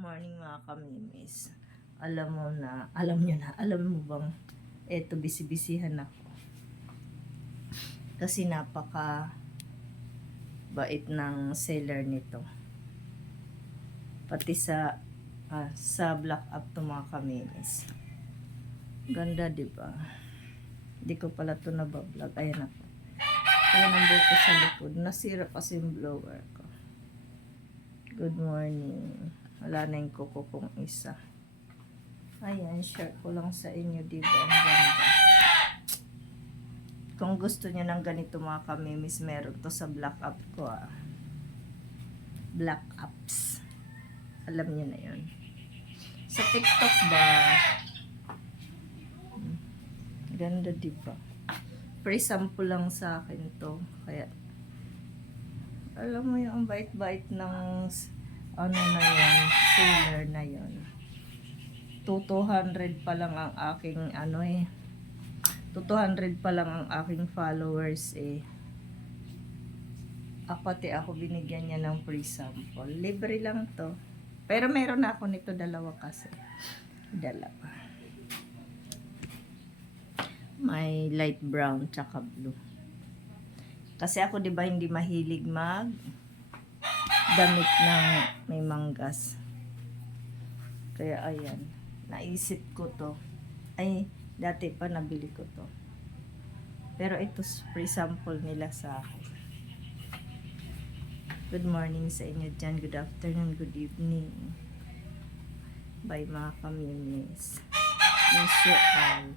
Morning mga kamimis. Alam mo bang eto bisibisihan ako. Kasi napaka bait ng seller nito. Pati sa black up to mga kamimis. Ganda 'di ba? Hindi ko pala to nabablog. Ayan ako. Ayan ang buko sa likod. Nasira kasi yung blower ko. Good morning. Wala na yung kuko kong isa. Ayan, share ko lang sa inyo, diba? Ang ganda. Kung gusto niyo ng ganito mga kamimis, meron to sa black up ko Black apps. Alam niyo na yun. Sa TikTok ba? Ganda, diba? Free sample lang sa akin to. Kaya, alam mo yung bait-bait ng ano na yun, seller na yun. 200 pa lang ang aking 200 pa lang ang aking followers pati ako binigyan niya ng free sample. Libre lang to. Pero meron na ako nito dalawa kasi. Dalawa. May light brown tsaka blue. Kasi ako 'di ba hindi mahilig damit ng may manggas. Kaya ayan, naisip ko to. Ay, dati pa nabili ko to. Pero ito free sample nila sa akin. Good morning sa inyo dyan. Good afternoon, good evening. Bye mga kaminis. Miss you all.